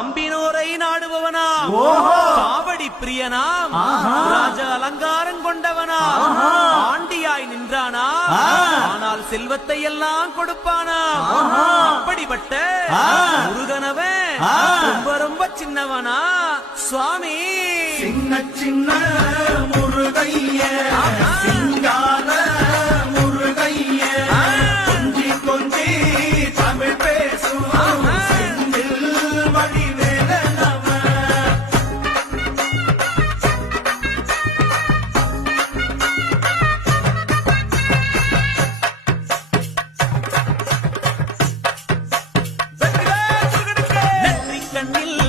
அம்பினோரை நாடுபவனா, காவடி பிரியனாம், ராஜ அலங்காரம் கொண்டவனா, ஆண்டியாய் நின்றானா, ஆனால் செல்வத்தை எல்லாம் கொடுப்பானா. அப்படிப்பட்ட முருகனவன் ரொம்ப ரொம்ப சின்னவனா சுவாமி. சின்ன சின்ன முருகைய சிங்கார முருகைய கொஞ்சி கொஞ்சி தமிழ் பேசும் செந்தில் வடிவேலனவ. நெற்றி கண்ணில்